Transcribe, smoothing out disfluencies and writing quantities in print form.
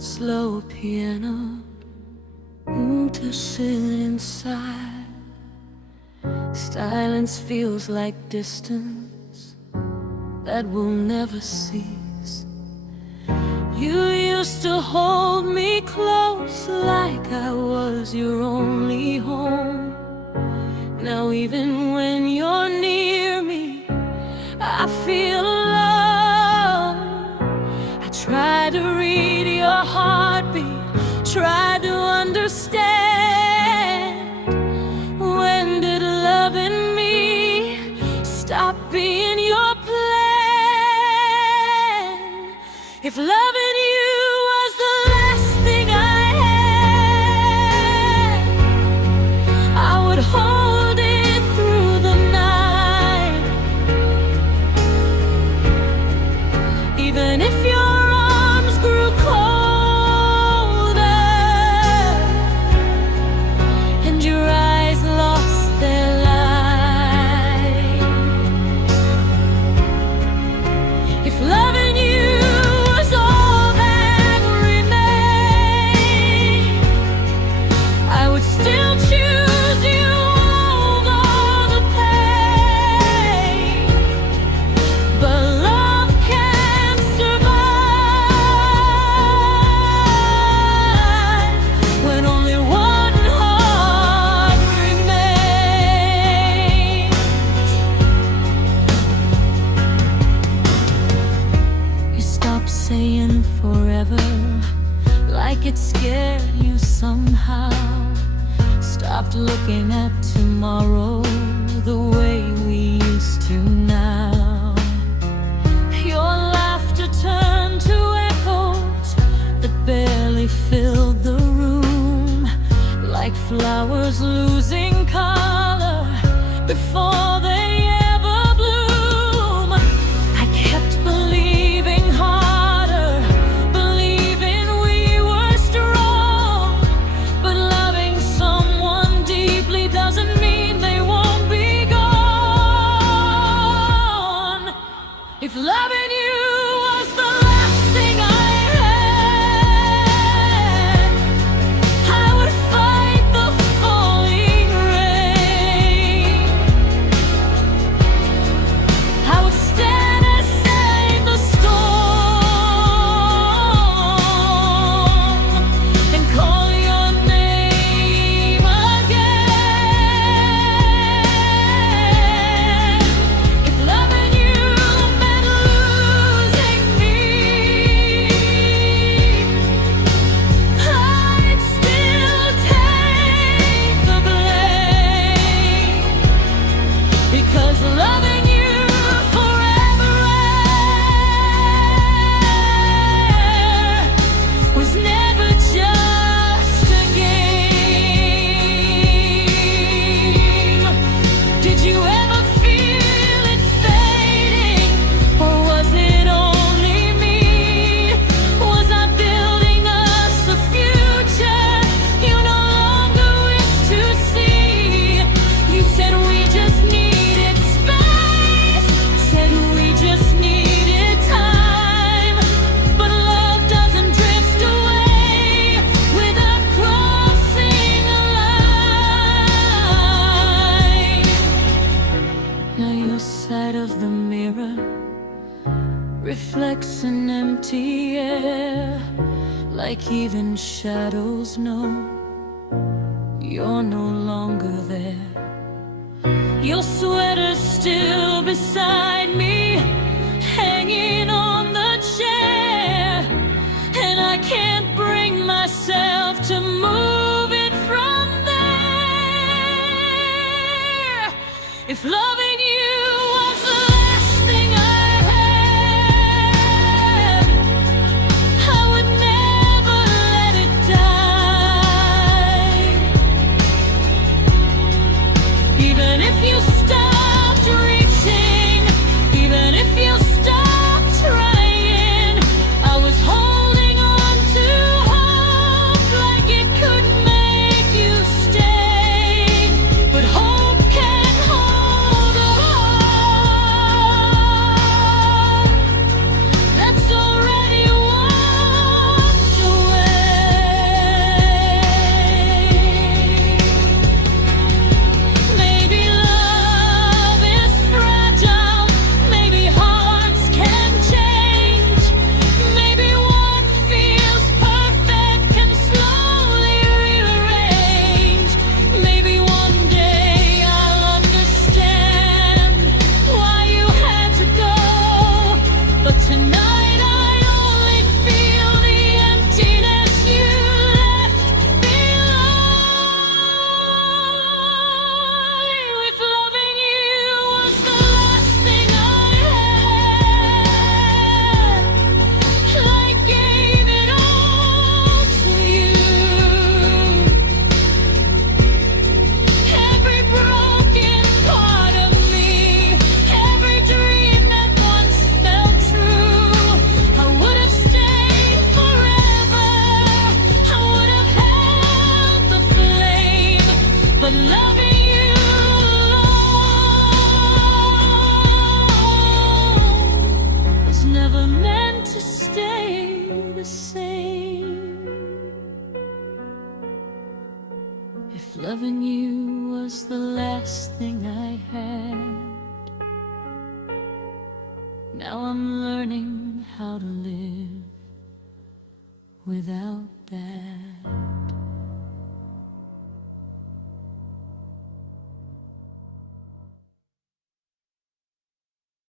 soft slow piano to sit inside. Silence feels like distance that will never cease. You used to hold me close like I was your only home. Now even when you're near me, I feel alone. I try to read your heartbeat, try to understand. When did loving me stop being your plan? If loving you was the last thing I had, I would hold it through the night. Even if your arms grew colder and your eyes lost their light. If loving you was all that remained, I would still choose you over the pain. But love can't survive when only one heart remains. You stopped saying forever, like it scared you somehow. Stopped looking at tomorrow the way we used to now. Your laughter turned to echoes that barely filled the room, like flowers losing color before they ever bloom. I kept believing harder, believing we were strong. But loving someone deeply doesn't mean they won't be gone. If loving you was the last thing I had, I would fight the falling rain. I would stand aside the storm and call your name again. If loving you meant losing me, I'd still take the blame. Because loving you forever was never just a game. Did you ever feel it fading, or was it only me? Was I building us a future you no longer wish to see? You said we just needed space, said we just needed time. But love doesn't drift away without crossing a line. Now your side of the mirror reflects an empty air, like even shadows know you're no longer there. Your sweater's still beside me, hanging on the chair, and I can't bring myself to move it from there. If loving you was the last thing I had, I would never let it die. Even if you stopped reaching, even if you stopped trying, I was holding on to hope like it could make you stay. But hope can't hold to stay the same. If loving you was the last thing I had, now I'm learning how to live without that.